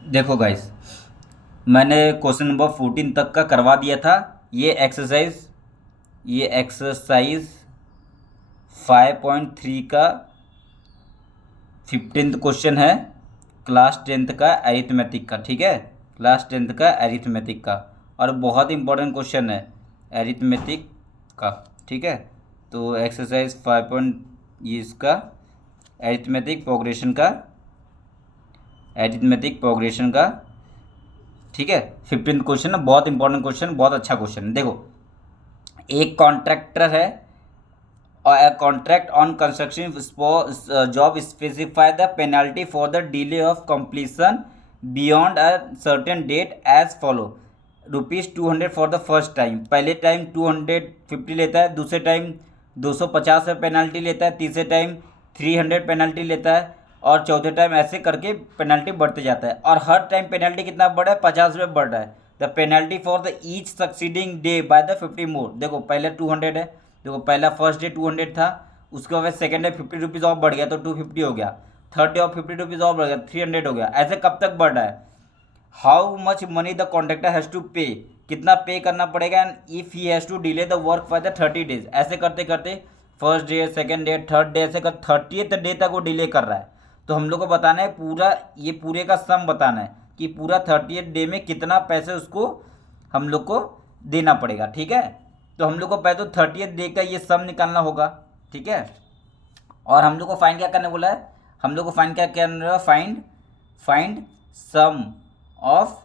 देखो गाइस, मैंने question number 14 तक का करवा दिया था। ये एक्सरसाइज 5.3 का 15th क्वेश्चन है, क्लास 10th का एरिथमेटिक का। ठीक है, क्लास 10th का एरिथमेटिक का, और बहुत इंपॉर्टेंट क्वेश्चन है एरिथमेटिक का। ठीक है, तो एक्सरसाइज 5. ये इसका एरिथमेटिक प्रोग्रेशन का। ठीक है, 15th क्वेश्चन है, बहुत इंपॉर्टेंट क्वेश्चन, बहुत अच्छा क्वेश्चन है। देखो, एक कॉन्ट्रैक्टर है or a contract on construction job specify the penalty for the delay of completion beyond a certain date as follow: ₹200 for the first time. पहले टाइम 250 लेता है, दूसरे टाइम 250 पेनल्टी लेता है, तीसरे टाइम 300 पेनल्टी लेता है, और चौथे टाइम ऐसे करके पेनल्टी बढ़ते जाता है। और हर टाइम पेनल्टी कितना बढ़ रहा है? ₹50 बढ़ रहा है। The penalty for the each succeeding day by the 50 मोर। देखो, पहले 200 है। देखो, पहला फर्स्ट डे 200 था, उसके बाद सेकंड डे 50 रुपीज़ ऑफ बढ़ गया तो 250 हो गया, थर्ड डे और 50 रुपीज़ ऑफ बढ़ गया 300 हो गया। ऐसे कब तक बढ़ रहा है? How much money the contractor has to pay, कितना पे करना पड़ेगा, and if he has to delay the work for the 30 days. ऐसे करते करते first day, second day, third day, ऐसे कर 30th डे तक वो डिले कर रहा है। तो हम लोग को बताना है पूरा, ये पूरे का सम बताना है कि पूरा 30th डे में कितना पैसे उसको हम लोग को देना पड़ेगा। ठीक है, तो हम लोग को पहले तो 30th डे का ये सम निकालना होगा। ठीक है, और हम लोग को फाइंड क्या करने बोला है? हम लोग को फाइंड क्या करना है? Find sum of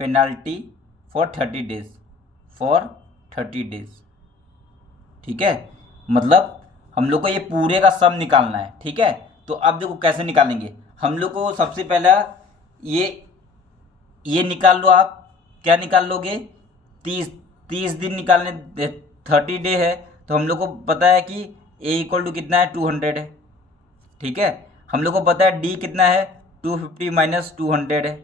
penalty for 30 days, for 30 days. ठीक है, मतलब हम लोग को ये पूरे का सम निकालना है। ठीक है, तो अब देखो कैसे निकालेंगे। हम लोग को सबसे पहला ये ये निकाल लो आप। क्या निकाल लोगे? 30 दिन निकालने, 30 डे है, तो हम लोग को पता है कि A = कितना है? 200 है। ठीक है, हम लोग को पता है D कितना है? 250 माइनस 200 है,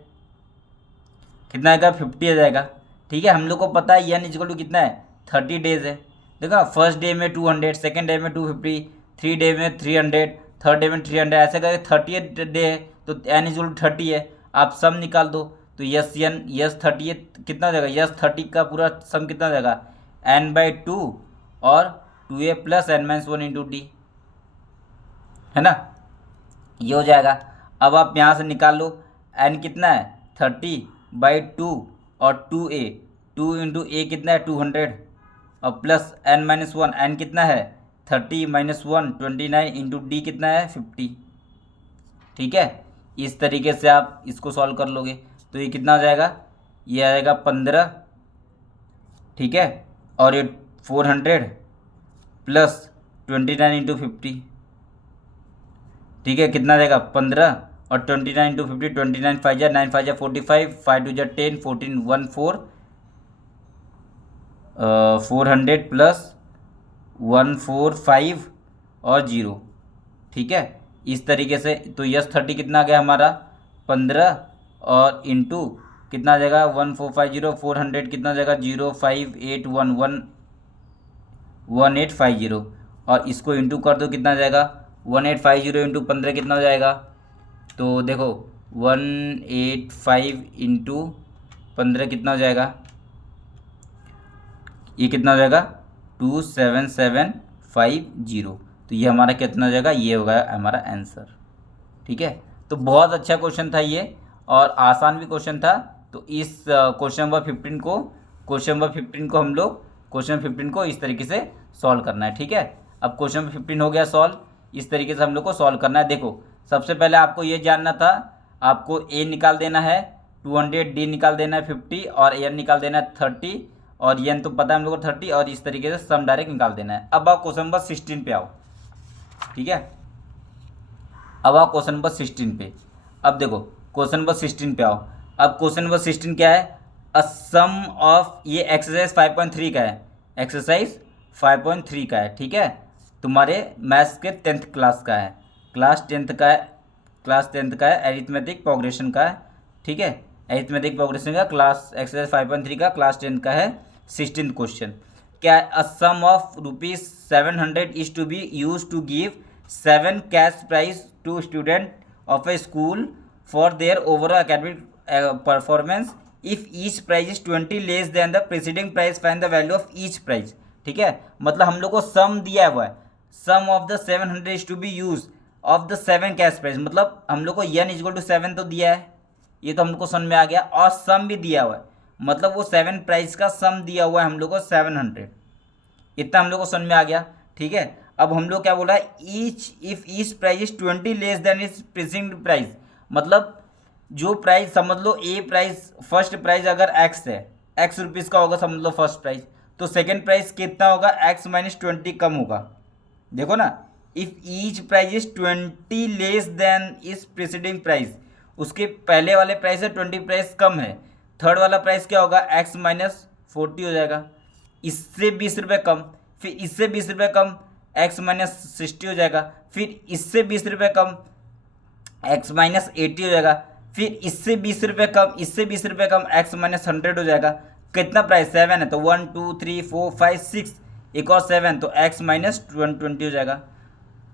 कितना आएगा? 50 आ जाएगा। ठीक है, हम लोग को पता है N = कितना है? 30 डेज है। देखो, फर्स्ट डे में 200, सेकेंड डे में 250, 3 डे में 300, थर्ड डे में 300, ऐसे करके 30th डे है, तो N = 30 है। आप सम निकाल दो, तो यस 30 कितना हो जाएगा? यस 30 का पूरा सम कितना हो जाएगा? N/2 और 2A + N-1 × D, है ना? ये हो जाएगा। अब आप यहाँ से निकाल लो, N कितना है? 30/2 और 2A, 2 × A कितना है? 200, और प्लस N-1, N कितना है? 30 - 1 29 × D कितना है? 50। ठीक है, इस तरीके से आप इसको सॉल्व कर लोगे तो ये कितना हो जाएगा? ये आएगा 15। ठीक है, और ये 400 प्लस 29 × 50। ठीक है, कितना जाएगा? 15, और 29 × 50, 29 5 जा 9 5 जा 45, 5 2 जा 10, 14 1 4, 400 प्लस 145 और 0। ठीक है, इस तरीके से तो यस 30 कितना आ गया हमारा? 15, और इंटू कितना आ जाएगा? 1450, 400 कितना आ जाएगा? 05811 1850, और इसको इंटू कर दो, कितना आ जाएगा? 1850 इंटू 15 कितना हो जाएगा? तो देखो, 185 इंटू 15 कितना हो जाएगा? ये कितना हो जाएगा? 27750। तो ये हमारा कितना हो जाएगा? ये होगा हमारा आंसर। ठीक है, तो बहुत अच्छा क्वेश्चन था ये, और आसान भी क्वेश्चन था। तो इस क्वेश्चन नंबर 15 को हम लोग क्वेश्चन 15 को इस तरीके से सॉल्व करना है। ठीक है, अब क्वेश्चन नंबर 15 हो गया सॉल्व। इस तरीके से हम लोग को सॉल्व करना है। देखो, सबसे पहले आपको ये जानना था, आपको A निकाल देना है 200, D निकाल देना है 50, और N निकाल देना है 30, और N तो पता है हम लोग को 30, और इस तरीके से सम डायरेक्ट निकाल देना है। अब आप क्वेश्चन नंबर 16 पे आओ। ठीक है, अब आओ क्वेश्चन नंबर 16 पे। अब देखो, क्वेश्चन नंबर 16 पे आओ। अब क्वेश्चन नंबर 16 क्या है? अ सम ऑफ, ये एक्सरसाइज 5.3 का है, एक्सरसाइज 5.3 का है। ठीक है, तुम्हारे मैथ्स के 10th क्लास का है, क्लास टेंथ का है, एरिथमेटिक प्रोग्रेशन का है। ठीक है, एरिथमेटिक प्रोग्रेशन का क्लास एक्सरसाइज 5.3 का क्लास 10 का है। 16th क्वेश्चन क्या है? A sum of ₹700 is to be use to give 7 cash prize to student of a school for their overall academic performance if each prize is 20 less than the preceding price, find the value of each prize. ठीक है, मतलब हम लोग को सम दिया हुआ है, sum of the 700 is to be use of the 7 cash price, मतलब हम लोग को n इक्वल टू 7 तो दिया है, ये तो हमको समझ में आ गया, और सम भी दिया हुआ है, मतलब वो 7 प्राइस का सम दिया हुआ है हम लोग को 700, इतना हम लोग को समझ में आ गया। ठीक है, अब हम लोग क्या बोल रहा है, each if each price is 20 less than is preceding price, मतलब जो प्राइस समझ लो ए प्राइस, फर्स्ट प्राइस अगर एक्स है, एक्स रुपीज़ का होगा समझ लो फर्स्ट प्राइस, तो सेकेंड प्राइस कितना होगा, एक्स माइनस 20 कम होगा। देखो ना, if each price is 20 less than is preceding price, उसके पहले वाले प्राइस से 20 प्राइस कम है, थर्ड वाला प्राइस क्या होगा, एक्स माइनस 40 हो जाएगा, इससे 20 रुपये कम, फिर इससे 20 रुपये कम एक्स माइनस 60 हो जाएगा, फिर इससे 20 रुपये कम एक्स माइनस 80 हो जाएगा, फिर इससे 20 रुपये कम, इससे 20 रुपये कम एक्स माइनस 100 हो जाएगा। कितना प्राइस 7 है तो 1 2 3 4 5 6, एक और 7 तो एक्स माइनस 20 हो जाएगा,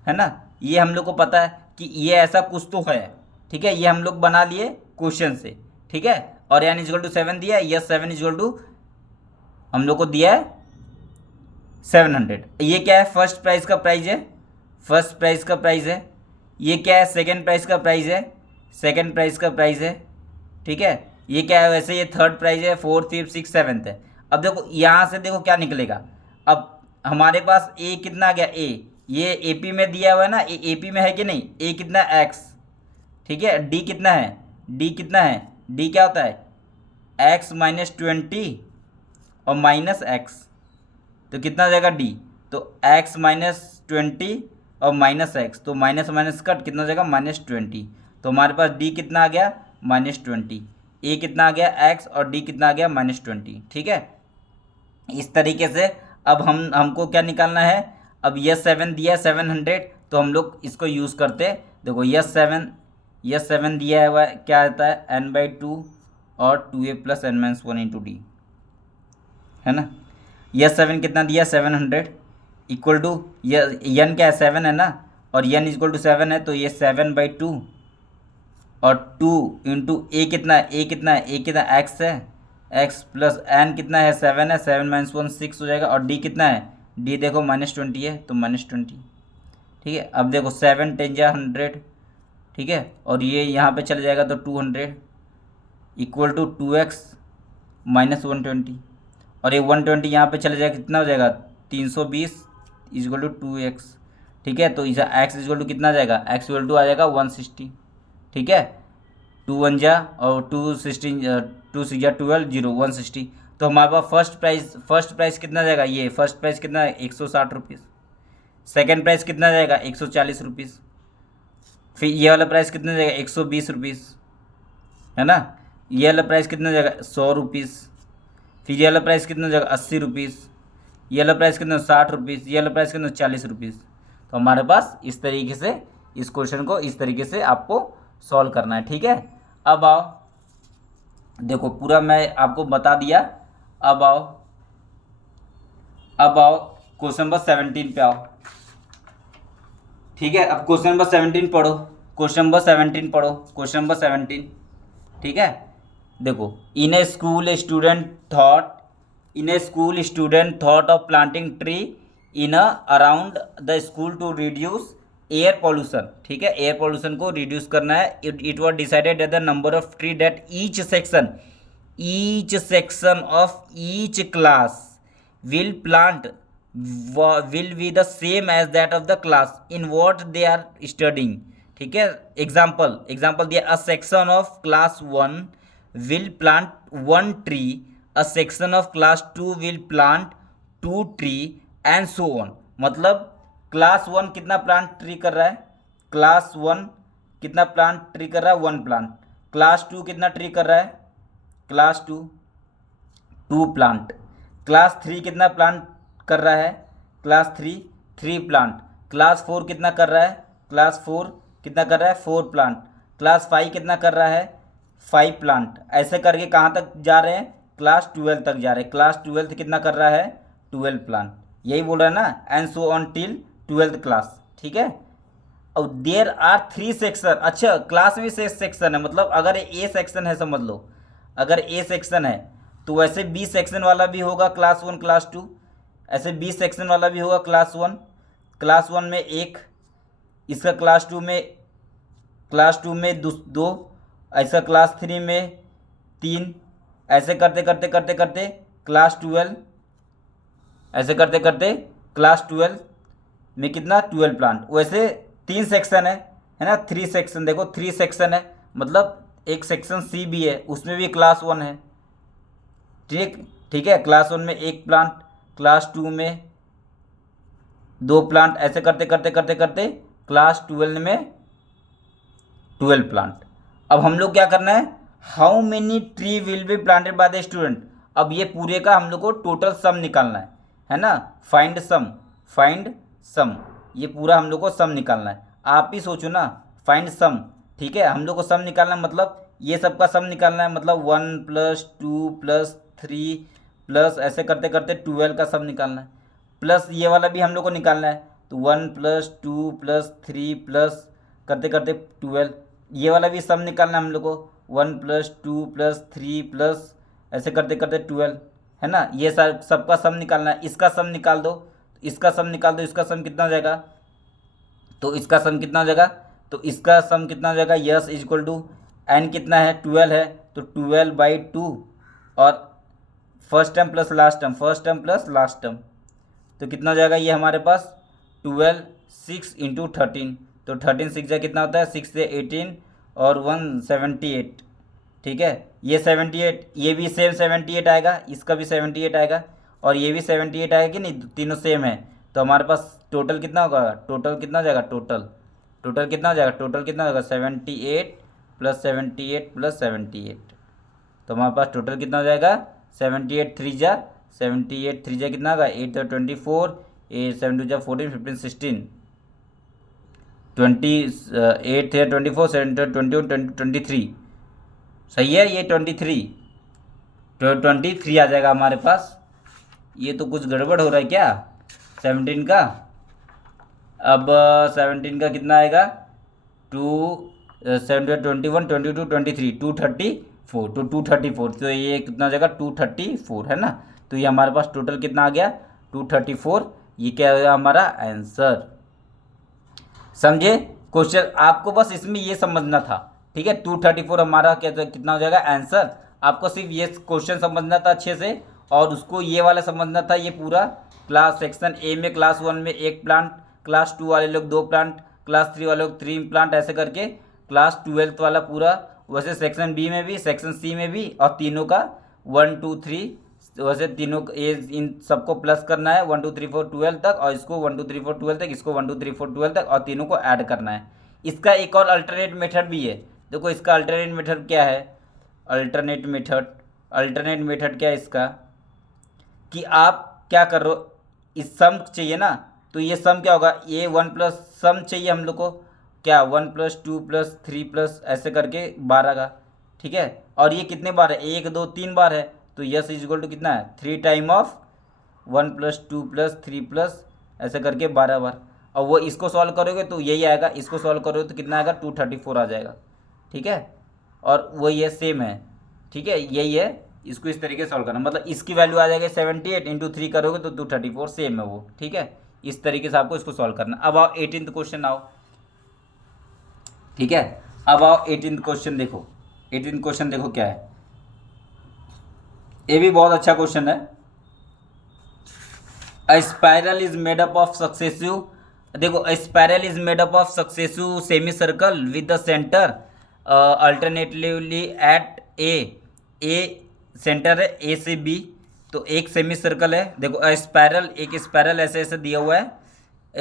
है ना। ये हम लोग को पता है कि ये ऐसा कुछ तो है। ठीक है, ये हम लोग बना लिए क्वेश्चन से। ठीक है, और n इक्वल टू 7 दिया है, यस 7 इक्वल टू हम लोग को दिया है 700। ये क्या है, फर्स्ट प्राइस का प्राइस है, फर्स्ट प्राइस का प्राइस है। ये क्या है, सेकेंड प्राइस का प्राइस है, सेकेंड प्राइस का प्राइस है। ठीक है, ये क्या है, वैसे ये थर्ड प्राइस है, फोर्थ फिफ्थ सिक्स सेवन्थ है। अब देखो यहाँ से देखो क्या निकलेगा, अब हमारे पास ए कितना आ गया, ए ये एपी में दिया हुआ है ना, एपी में है कि नहीं, ए कितना एक्स, ठीक है, डी कितना है, डी कितना है, डी क्या होता है एक्स माइनस 20 और माइनस एक्स, तो कितना आ जाएगा डी, तो एक्स माइनस 20 और माइनस एक्स, तो माइनस माइनस कट कितना हो जाएगा -20, तो हमारे पास डी कितना आ गया -20, ए कितना आ गया एक्स और डी कितना आ गया -20। ठीक है, इस तरीके से अब हमको क्या निकालना है, अब यस 7 दिया 700, तो हम लोग इसको यूज़ करते, देखो यस 7 दिया हुआ है, क्या आता है n/2 और 2a + n-1 × d, है ना। यस 7 कितना दिया 700 इक्वल टू यन क्या है 7 है ना, और यन इक्वल टू 7 है, तो ये 7/2 और 2 इंटू ए कितना है, ए कितना है, ए कितना एक्स है, एक्स प्लस एन कितना है 7 है, 7 - 1 6 हो जाएगा, और डी कितना है, डी देखो -20 है, तो -20। ठीक है, अब देखो 7 × 10 = 100, ठीक है, और ये यहाँ पे चले जाएगा तो 200 इक्वल टू 2x - 120, और ये 120 यहाँ पे चले जाएगा, कितना हो जाएगा 320 इक्वल टू 2x। ठीक है, तो इसे x इक्वल टू कितना आ जाएगा, x इक्वल टू आ जाएगा 160। ठीक है, 2 1 जा और 2 16 2 6 जा 12 0 160, तो हमारे पास फर्स्ट प्राइस कितना जाएगा, ये फर्स्ट प्राइस कितना है 160 रुपीज़, सेकेंड प्राइस कितना जाएगा 140 रुपीज़, फिर ये वाला प्राइस कितना जाएगा 120 रुपीज़, है ना। ये वाला प्राइस कितना जाएगा 100 रुपीज़, फिर ये वाला प्राइस कितना जाएगा 80 रुपीज़, ये वाला प्राइस कितना 60 रुपीज़, ये वाला प्राइस कितना 40 रुपीज़। तो हमारे पास इस तरीके से इस क्वेश्चन को इस तरीके से आपको सॉल्व करना है। ठीक है, अब आओ देखो पूरा मैं आपको बता दिया, अब आओ क्वेश्चन नंबर 17 पे आओ। ठीक है, अब क्वेश्चन नंबर 17 पढ़ो, क्वेश्चन नंबर 17 पढ़ो, क्वेश्चन नंबर 17। ठीक है, देखो in a school student thought of planting tree in around the school to reduce air pollution. ठीक है, एयर पॉल्यूशन को रिड्यूस करना है। It was decided that the number of tree that each section of each class will plant will be the same as that of the class in what they are studying. ठीक है, example दिया, a section of class 1 will plant 1 tree, a section of class 2 will plant 2 tree and so on. मतलब class 1 कितना plant tree कर रहा है, class 1 कितना plant tree कर रहा है 1 प्लांट, क्लास 2 कितना ट्री कर रहा है, क्लास 2 प्लांट, क्लास 3 कितना प्लांट कर रहा है, क्लास 3 प्लांट, क्लास 4 कितना कर रहा है, क्लास 4 कितना कर रहा है 4 प्लांट, क्लास 5 कितना कर रहा है 5 प्लांट। ऐसे करके कहाँ तक जा रहे हैं, क्लास 12 तक जा रहे हैं, क्लास 12 कितना कर रहा है 12 प्लांट, यही बोल रहा है ना, and so on till 12th class. ठीक है, और देयर आर 3 सेक्शन। अच्छा, क्लास में 6 सेक्शन है, मतलब अगर ए सेक्शन है समझ लो, अगर ए सेक्शन है तो वैसे बी सेक्शन वाला भी होगा क्लास 1 क्लास 2, ऐसे बी सेक्शन वाला भी होगा क्लास 1 में एक, इसका क्लास टू में दो, ऐसा क्लास 3 में 3, ऐसे करते करते करते करते क्लास 12, ऐसे करते करते क्लास 12 में कितना 12 प्लांट। वैसे 3 सेक्शन है ना, 3 सेक्शन, देखो 3 सेक्शन है, मतलब एक सेक्शन सी भी है, उसमें भी क्लास 1 है। ठीक है, क्लास 1 में एक प्लांट, क्लास 2 में 2 प्लांट, ऐसे करते करते करते करते क्लास 12 में 12 प्लांट। अब हम लोग क्या करना है, how many tree will be planted by the student. अब ये पूरे का हम लोग को टोटल सम निकालना है ना, फाइंड सम, ये पूरा हम लोग को सम निकालना है। आप ही सोचो ना, फाइंड सम, ठीक है, हम लोग को सम निकालना है, मतलब ये सबका सम निकालना है, मतलब 1 + 2 + 3 प्लस ऐसे करते करते 12 का सम निकालना है, प्लस ये वाला भी हम लोग को निकालना है, तो 1 + 2 + 3 प्लस करते करते 12, ये वाला भी सम निकालना है हम लोग को, 1 + 2 + 3 प्लस ऐसे करते करते 12, है ना, ये सबका सम निकालना है। इसका सम निकाल दो, इसका सम निकाल दो, इसका सम कितना हो जाएगा, तो इसका सम कितना हो जाएगा, तो इसका सम कितना हो जाएगा, यस इक्वल टू एन कितना है 12 है, तो 12/2 और first term plus last term, तो कितना हो जाएगा ये हमारे पास 12 6 × 13, तो 13 6 जा कितना होता है, 6 से 18 और 1 78, ठीक है, ये 78, ये भी सेम 78 आएगा, इसका भी 78 आएगा और ये भी 78 आएगा कि नहीं, तीनों सेम है, तो हमारे पास टोटल कितना होगा, टोटल कितना हो जाएगा, टोटल कितना हो जाएगा, टोटल कितना होगा 78 + 78 + 78, तो हमारे पास टोटल कितना हो जाएगा 78 3 जा कितना होगा 8 × 24, 7 × 2 = 14 15 16 28 × 24 7 × 21 23, सही है, ये 23 आ जाएगा हमारे पास। ये तो कुछ गड़बड़ हो रहा है क्या 17 का, अब 17 का कितना आएगा 7 × 21 22 23 234, तो 234, तो ये कितना हो जाएगा 234, है ना, तो ये हमारे पास टोटल कितना आ गया 234, ये क्या होगा हमारा आंसर। समझे क्वेश्चन, आपको बस इसमें ये समझना था, ठीक है, 234 हमारा क्या कितना हो जाएगा आंसर। आपको सिर्फ ये क्वेश्चन समझना था अच्छे से, और उसको ये वाला समझना था, ये पूरा क्लास सेक्शन ए में क्लास 1 में एक प्लांट, क्लास 2 वाले लोग 2 प्लांट, क्लास 3 वाले लोग 3 प्लांट, ऐसे करके क्लास 12th वाला पूरा, वैसे सेक्शन बी में भी सेक्शन सी में भी, और तीनों का 1 2 3, वैसे तीनों ये इन सबको प्लस करना है 1 2 3 4 12 तक, और इसको 1 2 3 4 12 तक, इसको 1 2 3 4 12 तक, और तीनों को ऐड करना है। इसका एक और अल्टरनेट मेथड भी है, देखो इसका अल्टरनेट मेथड क्या है, अल्टरनेट मेथड क्या है इसका, कि आप क्या कर रहे हो, इस सम चाहिए ना, तो ये सम क्या होगा, ये 1 प्लस सम चाहिए हम लोग को, क्या 1 + 2 + 3 प्लस ऐसे करके 12 का, ठीक है, और ये कितने बार है 1 2 3 बार है, तो यस इक्वल टू कितना है 3 टाइम ऑफ 1 + 2 + 3 प्लस ऐसे करके 12 बार, और वो इसको सॉल्व करोगे तो यही आएगा, इसको सॉल्व करोगे तो कितना आएगा 234 आ जाएगा, ठीक है, और वही है सेम है, ठीक है, यही है, इसको इस तरीके से सॉल्व करना, मतलब इसकी वैल्यू आ जाएगी 78 × 3 करोगे तो 234 सेम है वो, ठीक है, इस तरीके से आपको इसको सॉल्व करना। अब आओ 18th क्वेश्चन आओ, ठीक है, अब आओ 18th क्वेश्चन देखो, 18th क्वेश्चन देखो क्या है, ये भी बहुत अच्छा क्वेश्चन है। A spiral is made up of successive, देखो a spiral is made up of successive semi circle with the centre alternatively at a centre है ए से बी, तो एक सेमी सर्कल है, देखो अ स्पाइरल, एक स्पाइरल ऐसे ऐसे दिया हुआ है,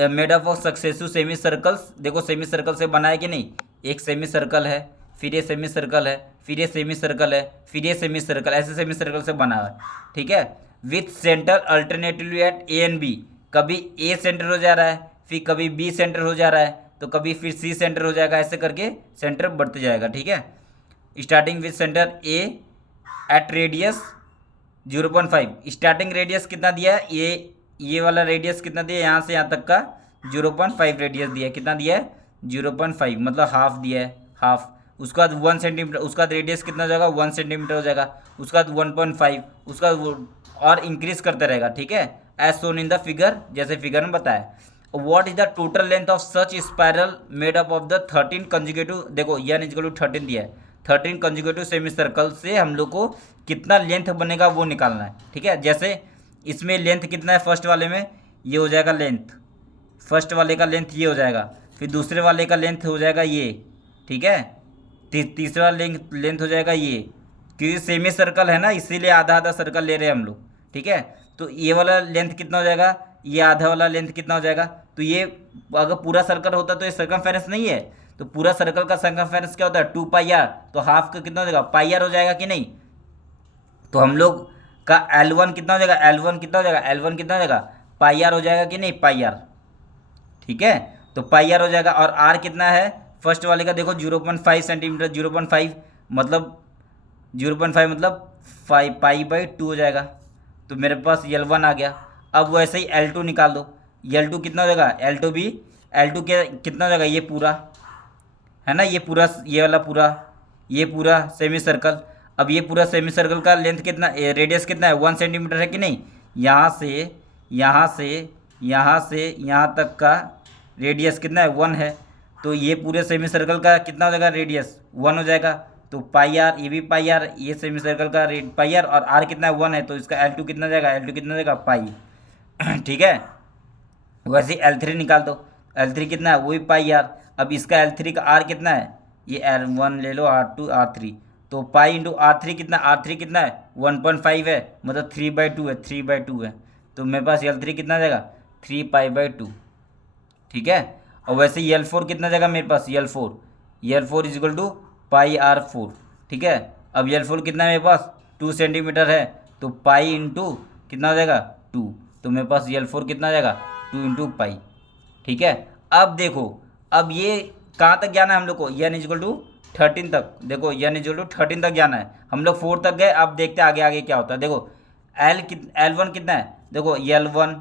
made up of successive semi circles, देखो सेमी सर्कल से बना है कि नहीं, एक सेमी सर्कल है, फिर ये सेमी सर्कल है, फिर ये सेमी सर्कल है, फिर ये सेमी सर्कल, ऐसे सेमी सर्कल से बना हुआ है, ठीक है, with centre alternatively at A and B, कभी ए सेंटर हो जा रहा है, फिर कभी बी सेंटर हो जा रहा है, तो कभी फिर सी सेंटर हो जाएगा, ऐसे करके सेंटर बढ़ते जाएगा, ठीक है, starting with centre A at radius 0.5, starting radius कितना दिया है, ये वाला रेडियस कितना दिया है, यहाँ से यहाँ तक का 0.5 रेडियस दिया है, कितना दिया है 0.5 मतलब हाफ दिया है, हाफ। उसके बाद 1 सेंटीमीटर, उसका बाद रेडियस कितना हो जाएगा, 1 सेंटीमीटर हो जाएगा। उसके बाद 1.5, उसका और इंक्रीज करते रहेगा, ठीक है, as shown in the figure, जैसे फिगर में बताया। What is the total length of such spiral made up of the 13 consecutive, देखो n इक्वल टू 13 दिया है, 13 कंजिक्यूटिव सेमी सर्कल से हम लोग को कितना लेंथ बनेगा वो निकालना है, ठीक है। जैसे इसमें लेंथ कितना है, फर्स्ट वाले में ये हो जाएगा लेंथ, फर्स्ट वाले का लेंथ ये हो जाएगा, फिर दूसरे वाले का लेंथ हो जाएगा ये, ठीक है, तीसरा लेंथ हो जाएगा ये, क्योंकि सेमी सर्कल है ना, इसीलिए आधा आधा सर्कल ले रहे हैं हम लोग, ठीक है। तो ये वाला लेंथ कितना हो जाएगा, ये आधा वाला लेंथ कितना हो जाएगा, तो ये अगर पूरा सर्कल होता तो ये सर्कमफेरेंस नहीं है, तो पूरा सर्कल का सर्कमफेरेंस क्या होता है, 2 पाई आर, तो हाफ का कितना हो जाएगा, पाई आर हो जाएगा कि नहीं। तो हम लोग का L1 कितना हो जाएगा, L1 कितना हो जाएगा, L1 कितना हो जाएगा, पाई आर हो जाएगा कि नहीं, पाई आर, ठीक है। तो पाई आर हो जाएगा, और आर कितना है फर्स्ट वाले का, देखो 0.5 सेंटीमीटर, 0.5 मतलब 0.5 मतलब 5 पाई/2 हो जाएगा। तो मेरे पास L1 आ गया। अब वैसे ही L2 निकाल दो, L2 कितना हो जाएगा, L2 भी, L2 के कितना हो जाएगा, ये पूरा है ना, ये पूरा, ये वाला पूरा, ये पूरा सेमी सर्कल। अब ये पूरा सेमी सर्कल का लेंथ कितना, रेडियस कितना है, 1 सेंटीमीटर है कि नहीं। यहाँ से यहाँ से यहाँ से यहाँ तक का रेडियस कितना है, 1 है। तो ये पूरे सेमी सर्कल का कितना हो जाएगा, रेडियस 1 हो जाएगा। तो पाई आर, ये भी पाई आर, ये सेमी सर्कल का पाई आर, और आर कितना है, 1 है, तो इसका L2 कितना हो जाएगा, L2 कितना हो जाएगा, पाई ठीक है। वैसे L3 निकाल दो, L3 कितना है, वही पाई आर। अब इसका L3 का आर कितना है, ये R1 ले लो, R2 R3, तो पाई इंटू R3 कितना, R3 कितना है, 1.5 है, मतलब 3/2 है, 3/2 है। तो मेरे पास L3 कितना आ जाएगा, 3 पाई/2, ठीक है। और वैसे L4 कितना आ जाएगा मेरे पास, L4 इज इक्वल टू पाई/4, ठीक है। अब L4 कितना है मेरे पास, 2 सेंटीमीटर है, तो पाई इंटू कितना हो जाएगा, 2। तो मेरे पास L4 कितना आ जाएगा, 2 इंटू पाई, ठीक है। अब देखो, अब ये कहाँ तक जाना है हम लोग को, n इक्वल टू 13 तक, देखो n इक्वल टू 13 तक जाना है, हम लोग 4 तक गए। अब देखते हैं आगे आगे क्या होता है। देखो L1 कितना है, देखो L1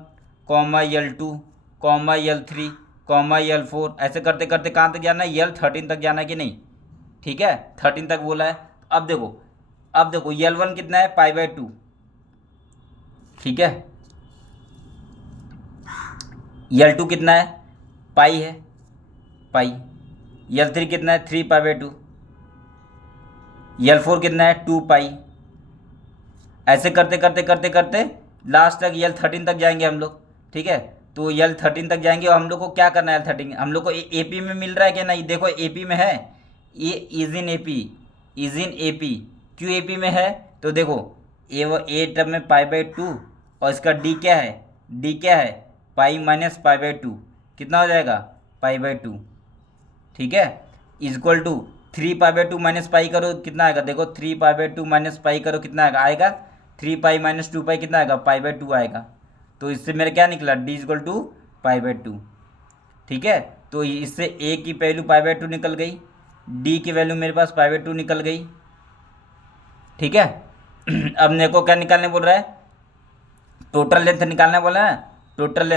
L2 L3 L4, ऐसे करते करते कहाँ तक जाना है, L13 तक जाना है कि नहीं, ठीक है, 13 तक बोला है। अब देखो L1 कितना है, पाई/2, ठीक है। L2 कितना है, पाई है, पाई। L3 कितना है, 3 पाई/2। L4 कितना है, 2 पाई। ऐसे करते करते करते करते लास्ट तक L13 तक जाएंगे हम लोग, ठीक है। तो L13 तक जाएंगे, और हम लोग को क्या करना है, L13 हम लोग को AP में मिल रहा है कि नहीं, देखो AP में है, ये इज इन AP, क्यों AP में है, तो देखो ए टर्म में पाई/2, और इसका D क्या है, पाई-पाई/2, कितना हो जाएगा, पाई/2, ठीक है, इक्वल टू 3 पाई/2 माइनस पाई करो कितना आएगा, देखो 3 पाई/2 माइनस पाई करो कितना आएगा 3 पाई माइनस 2 पाई कितना आएगा, पाई/2 आएगा। तो इससे मेरा क्या निकला, D इक्वल टू पाई/2, ठीक है। तो इससे A की वैल्यू पाई/2 निकल गई, D की वैल्यू मेरे पास पाई/2 निकल गई, ठीक है। अब मेरे को क्या निकालने बोल रहा है, टोटल लेंथ निकालने बोला है, टोटल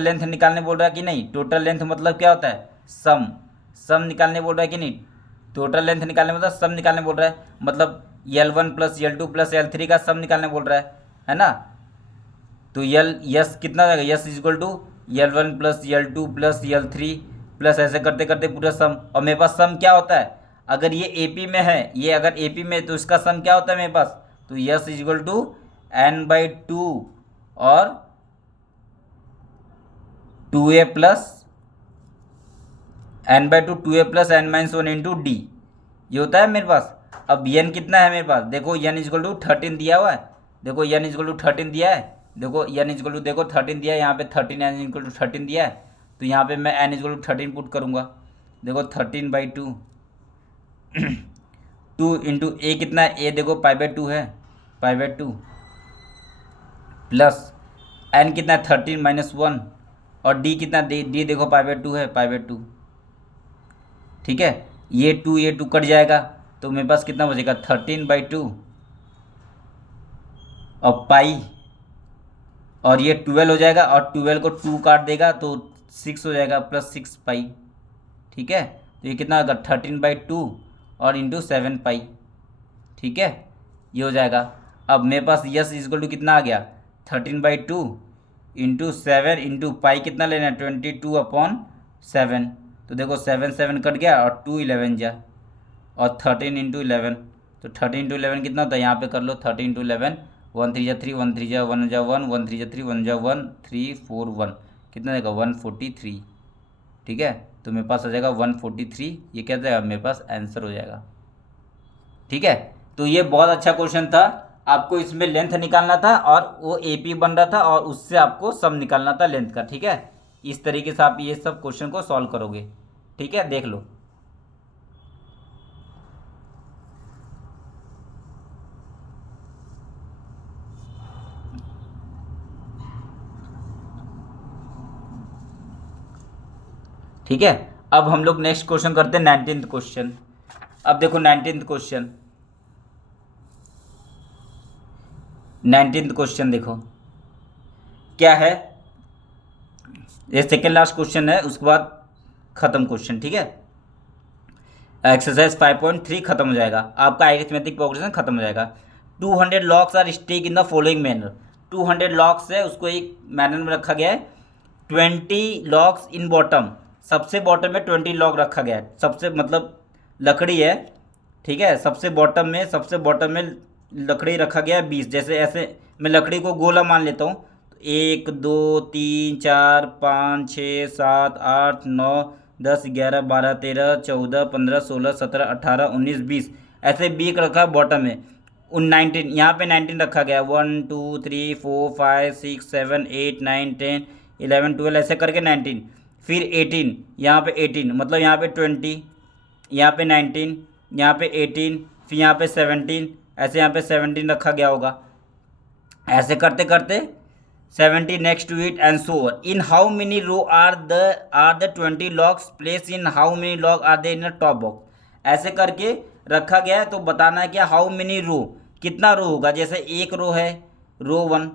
लेंथ निकालने बोल रहा है कि नहीं। टोटल लेंथ मतलब क्या होता है, सम निकालने बोल रहा है कि नहीं। टोटल लेंथ निकालने मतलब सम निकालने बोल रहा है, मतलब L1 plus L2 plus L3 का सम निकालने बोल रहा है ना। तो यस कितना हो जाएगा, S equal to L1 plus L2 plus L3 plus ऐसे करते करते पूरा सम। और मेरे पास सम क्या होता है, अगर ये AP में है, ये अगर AP में है तो इसका सम क्या होता है मेरे पास, तो यस इक्वल टू n/2 और 2a plus n/2 2a plus n-1 into D, ये होता है मेरे पास। अब n कितना है मेरे पास, देखो n इक्वल टू 13 दिया हुआ है, देखो n इक्वल टू 13 दिया है, देखो n इक्वल टू देखो 13 दिया है, यहाँ पे 13 n इक्वल टू 13 दिया है, तो यहाँ पे मैं n इक्वल टू 13 पुट करूँगा। देखो 13/2 2 इंटू a कितना है, a देखो पाई/2 है, पाई/2 प्लस n कितना है 13-1, और d कितना, d देखो पाई/2 है, पाई/2, ठीक है। ये 2 कट जाएगा, तो मेरे पास कितना बचेगा 13/2 और पाई, और ये 12 हो जाएगा, और 12 को 2 काट देगा तो 6 हो जाएगा, प्लस 6 पाई। ठीक है, तो ये कितना होगा 13/2 और इंटू 7 पाई, ठीक है, ये हो जाएगा। अब मेरे पास यस इज इक्वल टू कितना आ गया 13/2 इंटू 7 इंटू पाई कितना लेना है 22/7। तो देखो 7 7 कट गया और 2 11 जा और 13 इंटू 11, तो 13 इंटू 11 कितना होता है, यहाँ पे कर लो 13 इंटू 11, 1 3 जा 3, 1 3 जा 1 जा 1, 1 3 जा 3, 1 जा 1, 3 4 1, कितना देगा 143, ठीक है। तो मेरे पास आ जाएगा 143, ये क्या जाएगा मेरे पास आंसर हो जाएगा, ठीक है। तो ये बहुत अच्छा क्वेश्चन था, आपको इसमें लेंथ निकालना था और वो एपी बन रहा था और उससे आपको सम निकालना था लेंथ का, ठीक है। इस तरीके से आप ये सब क्वेश्चन को सॉल्व करोगे, ठीक है, देख लो। ठीक है, अब हम लोग नेक्स्ट क्वेश्चन करते हैं 19th क्वेश्चन। अब देखो 19th क्वेश्चन, 19th क्वेश्चन देखो क्या है, ये सेकेंड लास्ट क्वेश्चन है, उसके बाद खत्म क्वेश्चन, ठीक है। एक्सरसाइज 5.3 खत्म हो जाएगा, आपका अरिथमेटिक प्रोग्रेशन खत्म हो जाएगा। 200 logs are stacked in the following manner, 200 logs है उसको एक मैनर में रखा गया है। 20 लॉक्स इन बॉटम, सबसे बॉटम में 20 लॉक रखा गया है, सबसे मतलब लकड़ी है, ठीक है, सबसे बॉटम में लकड़ी रखा गया है 20। जैसे ऐसे मैं लकड़ी को गोला मान लेता हूँ, 1 2 3 4 5 6 7 8 9 10 11 12 13 14 15 16 17 18 19 20, ऐसे 20 रखा है बॉटम में। उन 19 यहाँ पे 19 रखा गया, 1 2 3 4 5 6 7 8 9 10 11 12 ऐसे करके 19, फिर 18 यहाँ पे 18 मतलब यहाँ पे 20, यहाँ पे 19, यहाँ पे 18, फिर यहाँ पे 17, ऐसे यहाँ पे 17 रखा गया होगा, ऐसे करते करते 70 next to it and so on. In how many row are the 20 logs place in how many log are they in top box, ऐसे करके रखा गया है। तो बताना है कि हाउ मेनी रो, कितना रो होगा, जैसे एक रो है रो 1,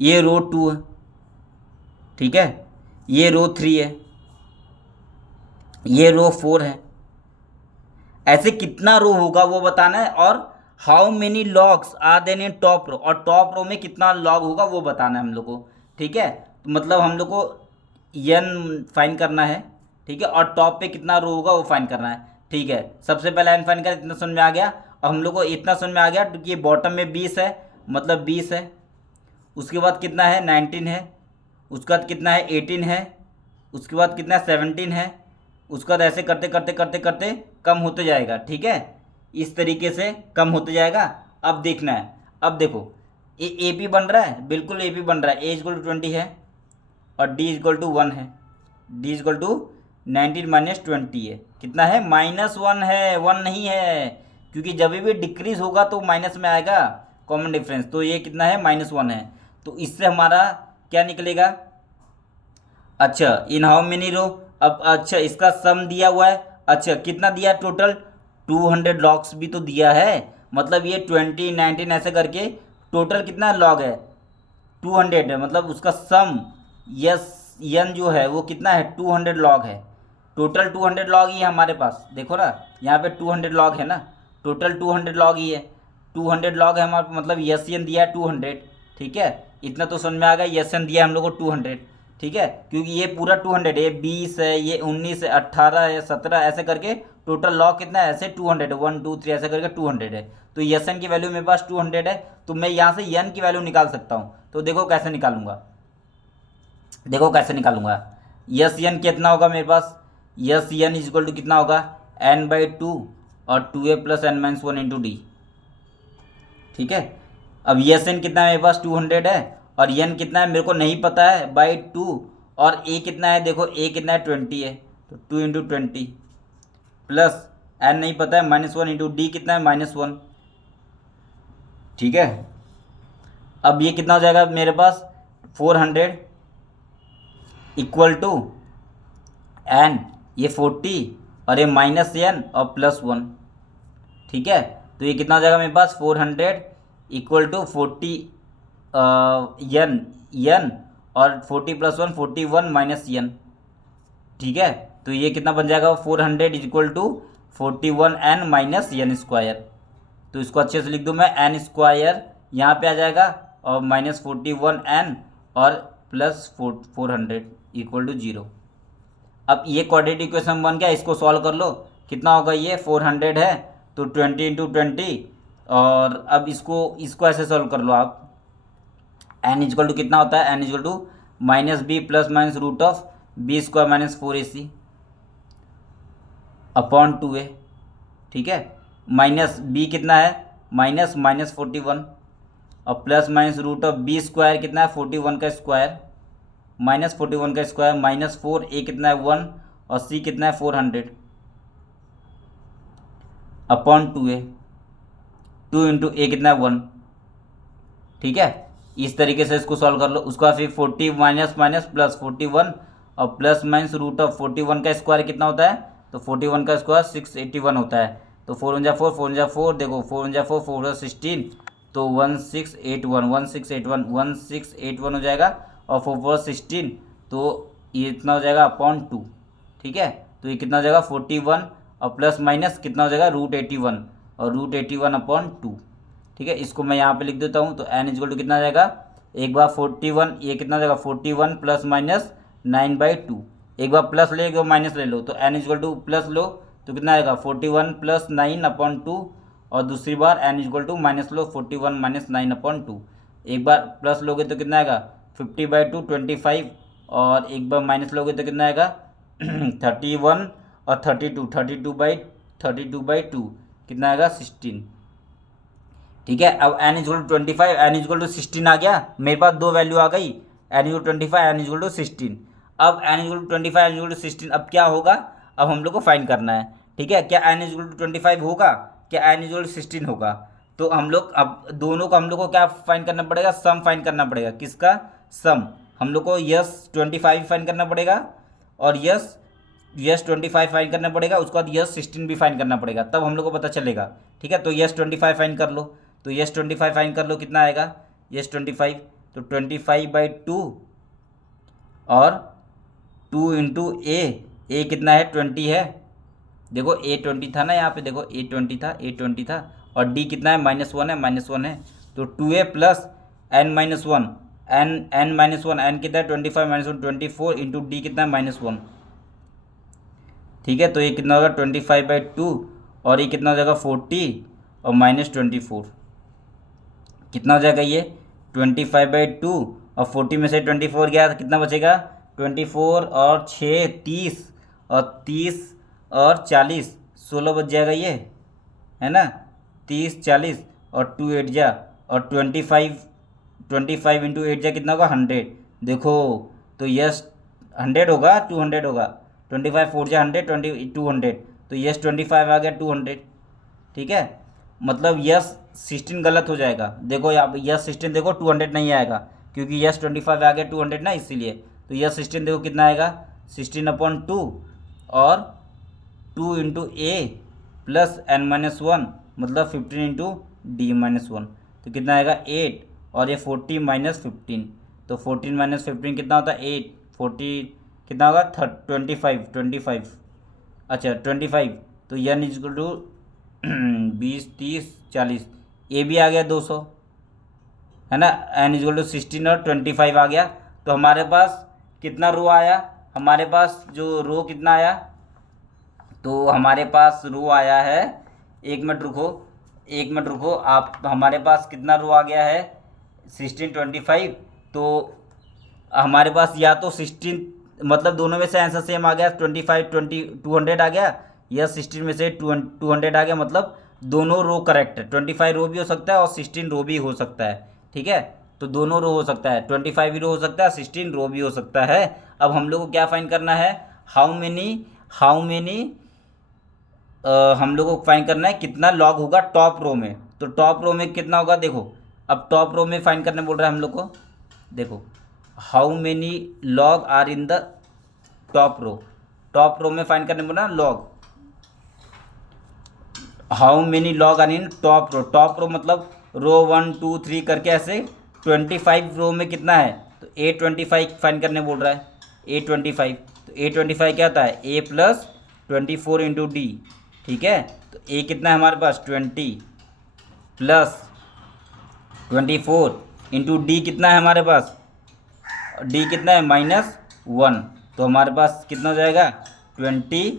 ये रो 2 है, ठीक है, ये रो 3 है, ये रो 4 है, ऐसे कितना रो होगा वो बताना है। और how many logs are then in top row, और टॉप रो में कितना लॉग होगा वो बताना है हम लोग को, ठीक है। तो मतलब हम लोग को एन फाइन करना है, ठीक है, और टॉप पे कितना रो होगा वो फाइन करना है, ठीक है। सबसे पहले एन फाइन कर, इतना समझ में आ गया, और हम लोग को इतना समझ में आ गया क्योंकि बॉटम में 20 है, मतलब 20 है, उसके बाद कितना है 19 है, उसके बाद कितना है 18 है, उसके बाद कितना है 17 है, उसके बाद ऐसे करते करते करते करते कम होते जाएगा, ठीक है, इस तरीके से कम होते जाएगा। अब देखना है, अब देखो ये ए पी बन रहा है, बिल्कुल ए पी बन रहा है, ए इक्वल टू 20 है और डी इक्वल टू 1 है, डी इक्वल टू 19 माइनस 20 है, कितना है -1 है, 1 नहीं है, क्योंकि जब भी डिक्रीज होगा तो माइनस में आएगा कॉमन डिफरेंस, तो ये कितना है -1 है। तो इससे हमारा क्या निकलेगा, अच्छा इन हाउ मेनी रो, अब अच्छा इसका सम दिया हुआ है, अच्छा कितना दिया टोटल 200 लॉग्स भी तो दिया है, मतलब ये 20 19 ऐसे करके टोटल कितना लॉग है 200 है, मतलब उसका सम यस यन जो है वो कितना है 200 लॉग है, टोटल 200 लॉग ही है हमारे पास, देखो ना यहाँ पे 200 लॉग है ना, टोटल 200 लॉग ही है, 200 लॉग है हमारे, मतलब यस एन दिया है 200, ठीक है, इतना तो समझ में आ गया, यस एन दिया है हम लोग को 200, ठीक है, क्योंकि ये पूरा 200 है, ये 20 है, ये 19 है, 18 है, 17 ऐसे करके टोटल लॉग कितना है, ऐसे 200 है, 1 2 3 ऐसे करके 200 है। तो यस एन की वैल्यू मेरे पास 200 है, तो मैं यहाँ से यन की वैल्यू निकाल सकता हूँ, तो देखो कैसे निकालूंगा, देखो कैसे निकालूंगा, यस एन कितना होगा मेरे पास, yes N is equal to कितना होगा n/2 और 2a + n-1 इंटू डी, ठीक है। अब यस एन कितना है मेरे पास 200 है, और एन कितना है मेरे को नहीं पता है /2, और ए कितना है, देखो ए कितना है 20 है, तो 2 इंटू 20 प्लस एन नहीं पता है -1 इंटू डी कितना है -1, ठीक है। अब ये कितना हो जाएगा मेरे पास 400 इक्वल टू एन, ये 40 और ये -n और +1, ठीक है। तो ये कितना हो जाएगा मेरे पास 400 इक्वल टू 40 यन और 40 + 1 41 -n, ठीक है। तो ये कितना बन जाएगा 400 is equal to 41n minus n square. तो इसको अच्छे से लिख दूँ मैं, एन स्क्वायर यहाँ पे आ जाएगा और माइनस 41n और प्लस 400 इक्वल टू 0। अब ये क्वाड्रेटिक इक्वेशन बन गया, इसको सॉल्व कर लो। कितना होगा ये 400 है तो 20 इंटू 20, और अब इसको ऐसे सॉल्व कर लो आप। n इक्वल टू कितना होता है, n equal to minus b plus minus root of b square minus 4ac upon 2a। ठीक है, माइनस बी कितना है माइनस 41 और plus minus root of b square कितना है 41 का स्क्वायर माइनस 41 का स्क्वायर माइनस 4a कितना है 1 और c कितना है 400 अपॉन 2a। 2 इंटू ए कितना है 1। ठीक है, इस तरीके से इसको सॉल्व कर लो। उसके बाद फिर 40 माइनस माइनस प्लस 41 और प्लस माइनस रूट ऑफ 41 का स्क्वायर कितना होता है, तो 41 का स्क्वायर 681 होता है। तो 4 1 4 4 1 4, देखो 4 1 4 4 16, तो 1681 हो जाएगा और 4 4 16, तो ये इतना हो जाएगा अपॉन 2। ठीक है, तो ये कितना हो जाएगा 41 और प्लस माइनस कितना हो जाएगा √81 और √81 अपॉन 2। ठीक है, इसको मैं यहाँ पे लिख देता हूँ। तो n इक्वल टू कितना आ जाएगा, एक बार 41, ये कितना हो जाएगा 41 प्लस माइनस 9/2। एक बार प्लस ले, एक बार माइनस ले लो, तो n equal two plus low तो कितना आएगा 41 प्लस 9 अपॉन 2, और दूसरी बार n इक्वल टू माइनस लो 41 माइनस 9 अपॉन 2। एक बार प्लस लोगे तो कितना आएगा 50/2 25, और एक बार माइनस लोगे तो कितना आएगा 31 और 32/2 कितना आएगा 16। ठीक है, अब n equal to 25, n equal to 16 आ गया, मेरे पास दो वैल्यू आ गई, n equal to 25, n equal to 16। अब n equal to 25, n equal to 16, अब क्या होगा, अब हम लोग को फाइंड करना है। ठीक है, क्या n इक्वल टू 25 होगा, क्या n इक्वल टू 16 होगा, तो हम लोग अब दोनों को हम लोग को क्या फाइंड करना पड़ेगा, सम फाइंड करना पड़ेगा। किसका सम, हम लोग को यस 25 फाइंड करना पड़ेगा और यस 25 फाइंड करना पड़ेगा, उसके बाद यस 16 भी फाइंड करना पड़ेगा, तब हम लोग को पता चलेगा। ठीक है, तो यस 25 फाइंड कर लो, तो यस 25 फाइंड कर लो, कितना आएगा यस 25, तो 25/2 और 2 इंटू ए कितना है 20 है, देखो ए 20 था ना, यहाँ पे देखो ए 20 था और डी कितना है -1 है, तो 2a plus n-1, n-1 n कितना है 25 -1 24 इंटू डी कितना है -1। ठीक है, तो ये कितना होगा 25/2 और ये कितना हो जाएगा 40 और -24, कितना हो जाएगा ये 25/2 और 40 में से 24 गया तो कितना बचेगा 24 और 6 30 और 30 और 40 16 बच जाएगा ये, है ना, 30 40 और 2 8 जा और 25 इंटू 8 जा कितना होगा 100। देखो तो यस 100 होगा 200 होगा, 25 4 जा 100 200, तो यस 25 आ गया 200। ठीक है, मतलब यस 16 गलत हो जाएगा, देखो यहाँ पे यस 16 देखो 200 नहीं आएगा क्योंकि यस 25 आ गया 200 ना, इसीलिए। तो यस 16 देखो कितना आएगा 16/2 और 2 इंटू ए प्लस n-1 मतलब 15 इंटू d-1, तो कितना आएगा 8 और ये 40 माइनस 15, तो 14 माइनस 15 कितना होता है 8, 40 कितना होगा 25, अच्छा 25, तो n इक्वल टू 20 30 40, ए भी आ गया 200, है ना, n इक्वल टू 16 और 25 आ गया। तो हमारे पास कितना रो आया, हमारे पास जो रो कितना आया, तो हमारे पास रो आया है, एक मिनट रुको आप, हमारे पास कितना रो आ गया है 16 25, तो हमारे पास या तो 16 मतलब दोनों में से आंसर सेम आ गया, 25 200 आ गया या 16 में से 200 आ गया, मतलब दोनों रो करेक्ट है। 25 रो भी हो सकता है और 16 रो भी हो सकता है। ठीक है, तो दोनों रो हो सकता है, 25 भी रो हो सकता है, 16 रो भी हो सकता है। अब हम लोग को क्या फाइंड करना है, हाउ मेनी हम लोग को फाइंड करना है कितना लॉग होगा टॉप रो में। तो टॉप रो में कितना होगा, देखो अब टॉप रो में फाइंड करने बोल रहा है हम लोग को, देखो how many log are in the top row में फाइंड करने बोल रहा है log, how many log are in top row मतलब रो 1 2 3 करके ऐसे 25 रो में कितना है, तो A25 फाइंड करने बोल रहा है, A25, तो A25 क्या होता है A प्लस 24 इंटू डी, ठीक है। तो A कितना है हमारे पास 20 प्लस 24 इंटू डी कितना है हमारे पास, डी कितना है -1, तो हमारे पास कितना हो जाएगा 20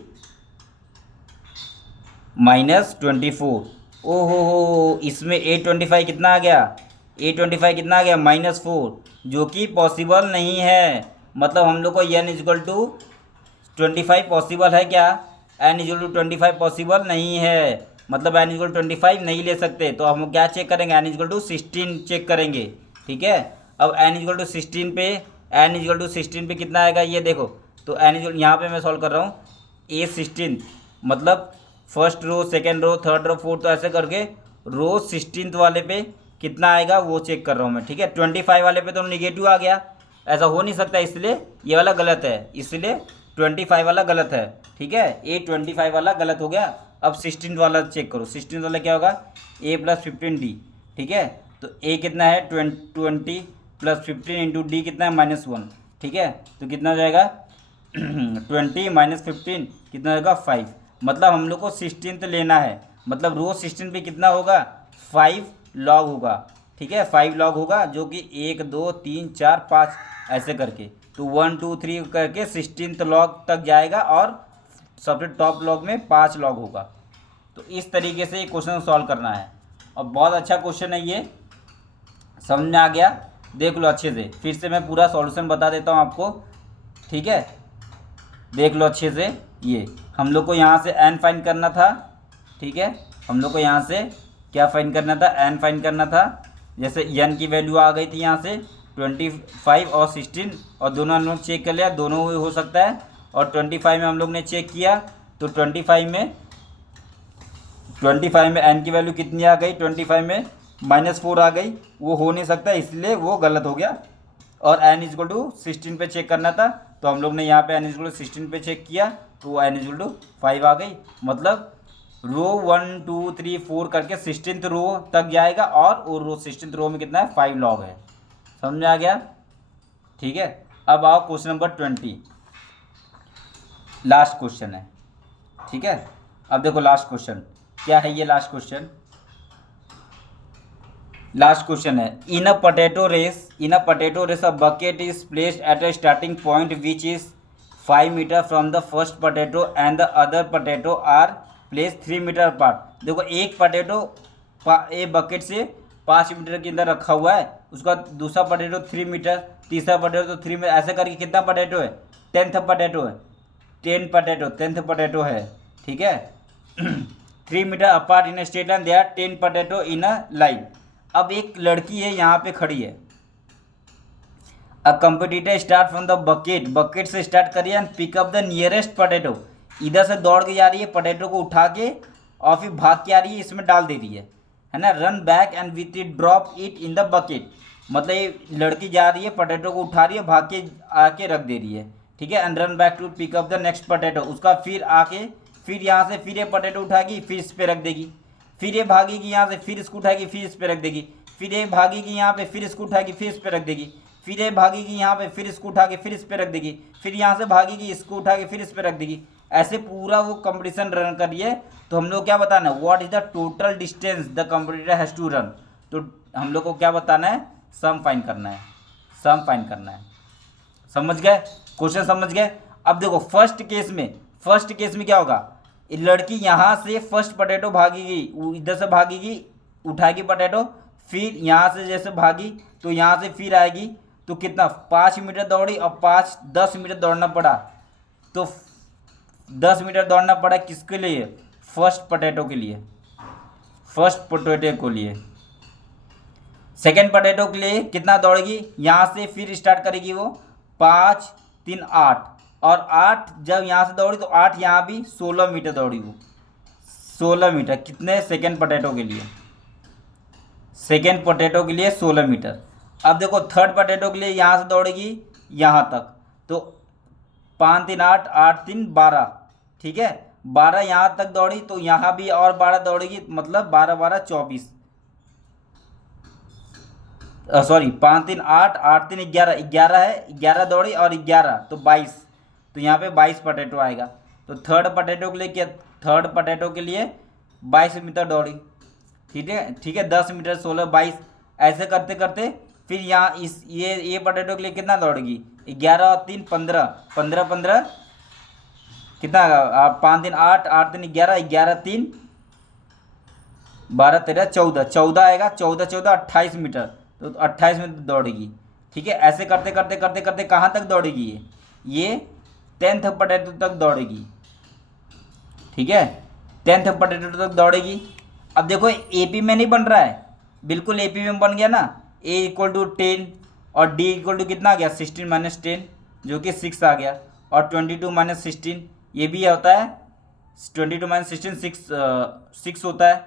-24। ओहो, इसमें A25 कितना आ गया, A25 कितना आ गया -4, जो कि पॉसिबल नहीं है। मतलब हम लोग को n=25 पॉसिबल है क्या, n=25 पॉसिबल नहीं है, मतलब n=25 नहीं ले सकते। तो हम क्या चेक करेंगे, n=16 चेक करेंगे, ठीक है। अब n=16 पे n=16 पे कितना आएगा ये देखो, तो यहाँ पे मैं सॉल्व कर रहा हूँ A16, मतलब first row second row third row fourth, तो ऐसे करके रो 16 वाले पे कितना आएगा वो चेक कर रहा हूँ मैं, ठीक है। 25 वाले पे तो निगेटिव आ गया, ऐसा हो नहीं सकता, इसलिए ये वाला गलत है, इसलिए 25 वाला गलत है, ठीक है। A25 वाला गलत हो गया। अब 16 वाला चेक करो, 16 वाला क्या होगा A प्लस 15D, ठीक है। तो A कितना है 20 प्लस 15 इंटू डी कितना है -1, ठीक है। तो कितना हो जाएगा 20 - 15 कितना होगा 5, मतलब हम लोग को 16 लेना है, मतलब रो 16 पे कितना होगा 5 लॉग होगा, ठीक है। 5 लॉग होगा, जो कि 1 2 3 4 5 ऐसे करके, तो 1 2 3 करके 16 लॉग तक जाएगा और सबसे टॉप लॉग में 5 लॉग होगा। तो इस तरीके से ये क्वेश्चन सॉल्व करना है, और बहुत अच्छा क्वेश्चन है ये, समझ में आ गया। देख लो अच्छे से, फिर से मैं पूरा सॉल्यूशन बता देता हूँ आपको, ठीक है। देख लो अच्छे से, ये हम लोग को यहाँ से n फाइंड करना था, ठीक है। हम लोग को यहाँ से क्या फाइंड करना था, n फाइंड करना था। जैसे n की वैल्यू आ गई थी यहाँ से 25 और 16, और दोनों हम लोग चेक कर लिया, दोनों हो सकता है। और 25 में हम लोग ने चेक किया, तो 25 में n की वैल्यू कितनी आ गई, 25 में -4 आ गई, वो हो नहीं सकता, इसलिए वो गलत हो गया। और n=16 पे चेक करना था, तो हम लोग ने यहाँ पे n=16 पे चेक किया, तो n=5 आ गई। मतलब रो 1 2 3 4 करके 16th रो तक जाएगा, और वो रो 16th रो में कितना है 5 लॉग है। समझ में आ गया, ठीक है। अब आओ क्वेश्चन नंबर 20, लास्ट क्वेश्चन है, ठीक है। अब देखो लास्ट क्वेश्चन क्या है, ये लास्ट क्वेश्चन है। In a potato race a bucket is placed at a starting point which is 5 metre from the first potato and the other potato are place 3 metre apart. देखो एक potato एक bucket से 5 metre के अंदर रखा हुआ है, उसका दूसरा पोटैटो 3 मीटर, तीसरा पोटैटो 3 मीटर, ऐसे करके कितना पोटैटो है 10th पोटैटो है, 10th पोटैटो है, ठीक है। 3 metre apart in straight line, they are 10 potato in a line. अब एक लड़की है यहाँ पे खड़ी है, a competitor start from the bucket से स्टार्ट करिए and pick up the nearest potato. इधर से दौड़ के जा रही है, पोटैटो को उठा के और फिर भाग के आ रही है, इसमें डाल दे रही है ना। Run back and with it drop it in the bucket, मतलब ये लड़की जा रही है, पोटैटो को उठा रही है, भाग के आके रख दे रही है, ठीक है। And run back to pick up the next potato, उसका फिर आके फिर यहाँ से फिर ये पोटैटो उठाएगी, फिर इस पे रख देगी, फिर ये भागेगी यहाँ से, फिर इसको उठाएगी, फिर इस पे रख देगी, फिर ये भागेगी यहाँ पे, फिर इसको उठाएगी, फिर इस पे रख देगी, फिर ये भागेगी यहाँ पे, फिर इसको उठा के फिर इस पे रख देगी, फिर यहाँ से भागेगी, इसको उठा के फिर इस पे रख देगी। ऐसे पूरा वो कंपटीशन रन करिए। तो हम लोग क्या बताना है, what is the total distance the competitor has to run. तो हम लोग को क्या बताना है, सम फाइंड करना है, सम फाइंड करना है। समझ गए, क्वेश्चन समझ गए। अब देखो फर्स्ट केस में क्या होगा, लड़की यहाँ से फर्स्ट पोटैटो भागेगी, इधर से भागेगी, उठाएगी पोटैटो, फिर यहाँ से जैसे भागी तो यहाँ से फिर आएगी, तो कितना 5 मीटर दौड़ी और 10 मीटर दौड़ना पड़ा। तो 10 मीटर दौड़ना पड़ा किसके लिए, फर्स्ट पोटैटो के लिए, फर्स्ट पोटैटो को लिए। सेकेंड पोटैटो के लिए कितना दौड़ेगी, यहाँ से फिर स्टार्ट करेगी वो 5 3 8, और 8 जब यहाँ से दौड़ी तो 8 यहाँ भी 16 मीटर दौड़ी वो, 16 मीटर कितने सेकेंड पोटैटो के लिए, 16 मीटर। अब देखो थर्ड पोटैटो के लिए यहाँ से दौड़ेगी यहाँ तक, तो 5 3 8 8 3 12, ठीक है। 12 यहाँ तक दौड़ी, तो यहाँ भी और 12 दौड़ेगी, मतलब 12 12 24, सॉरी 5 3 8 8 3 11 11 है, 11 दौड़ी और 11 तो 22, तो तो यहाँ पे 22 पोटैटो आएगा। तो थर्ड पोटैटो के लिए क्या, थर्ड पोटैटो के लिए 22 मीटर दौड़ी, ठीक है, ठीक है, 10 मीटर 16 22 ऐसे करते करते फिर यहाँ इस ये पोटैटो के लिए कितना दौड़ेगी, 11 और 3 15, 15 15 कितना आएगा, 5 दिन 8, 8 दिन 11, 11 3 12 13 14, 14 आएगा, 14 14 28 मीटर, तो 28 मीटर दौड़ेगी, ठीक है। ऐसे करते करते करते करते कहाँ तक दौड़ेगी ये 10th पोटैटो तक दौड़ेगी, ठीक है, 10th पोटैटो तक दौड़ेगी। अब देखो एपी में नहीं बन रहा है, बिल्कुल एपी में बन गया ना, ए इक्वल टू 10 और डी इक्वल टू कितना आ गया 16 माइनस 10 जो कि 6 आ गया, और 22 माइनस 16 ये भी होता है, 22 माइनस 16 6 होता है,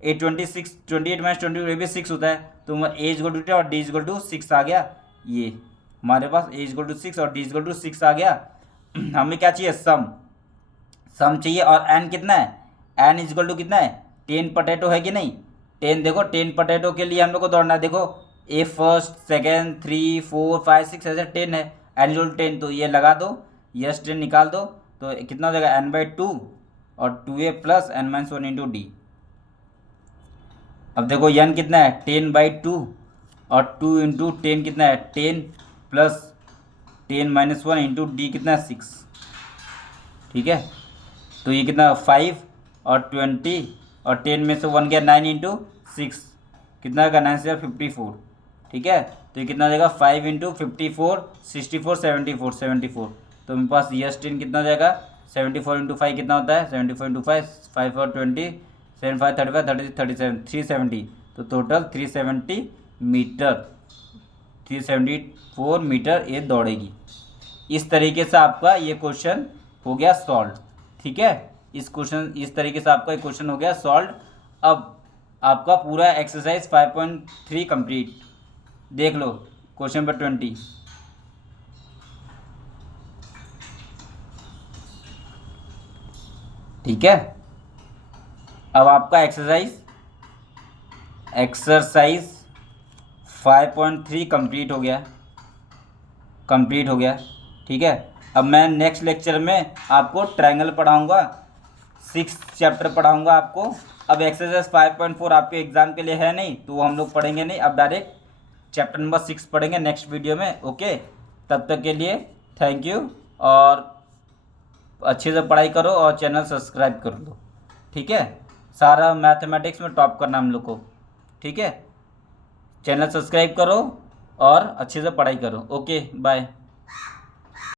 ए 26 28 माइनस 20 ये भी 6 होता है, तो ए इक्वल टू 10 और डी इक्वल टू 6 आ गया। ये हमारे पास ए इक्वल टू 6 और डी इक्वल टू 6 आ गया। हमें क्या चाहिए, सम चाहिए, और एन कितना है, एन इक्वल टू कितना है 10 पोटैटो है कि नहीं, 10 देखो 10 पोटैटो के लिए हम लोग को दौड़ना है, देखो ए फर्स्ट सेकेंड 3 4 5 6 ऐसे 10 है, एन इक्वल टू 10, तो ये लगा दो, यस 10 निकाल दो, तो कितना हो जाएगा n/2 और 2a plus n-1 into D. अब देखो n कितना है 10/2 और 2 इंटू 10 कितना है 10 प्लस 10-1 इंटू डी कितना है 6, ठीक है। तो ये कितना 5 और 20 और 10 में से 1 गया 9 इंटू 6 कितना आएगा 9 से 54, ठीक है। तो ये कितना हो जाएगा 5 इंटू 54 64 74, तो मेरे पास यस 10 कितना हो जाएगा 74 इंटू 5 कितना होता है 74 इंटू 5 5 और 20 7 5 35 30 37 370, तो टोटल 370 मीटर 374 मीटर ये दौड़ेगी। इस तरीके से आपका ये क्वेश्चन हो गया सॉल्व, ठीक है। इस तरीके से आपका क्वेश्चन हो गया सॉल्व। अब आपका पूरा एक्सरसाइज 5.3 कंप्लीट, देख लो क्वेश्चन नंबर 20। ठीक है, अब आपका एक्सरसाइज 5.3 कंप्लीट हो गया, ठीक है। अब मैं नेक्स्ट लेक्चर में आपको ट्रायंगल पढ़ाऊंगा, 6 चैप्टर पढ़ाऊंगा आपको। अब एक्सरसाइज 5.4 आपके एग्जाम के लिए है नहीं, तो वो हम लोग पढ़ेंगे नहीं, अब डायरेक्ट चैप्टर नंबर 6 पढ़ेंगे नेक्स्ट वीडियो में, ओके। तब तक के लिए थैंक यू, और अच्छे से पढ़ाई करो और चैनल सब्सक्राइब कर लो, ठीक है। सारा मैथमेटिक्स में टॉप करना हम लोग को, ठीक है। चैनल सब्सक्राइब करो और अच्छे से पढ़ाई करो, ओके बाय।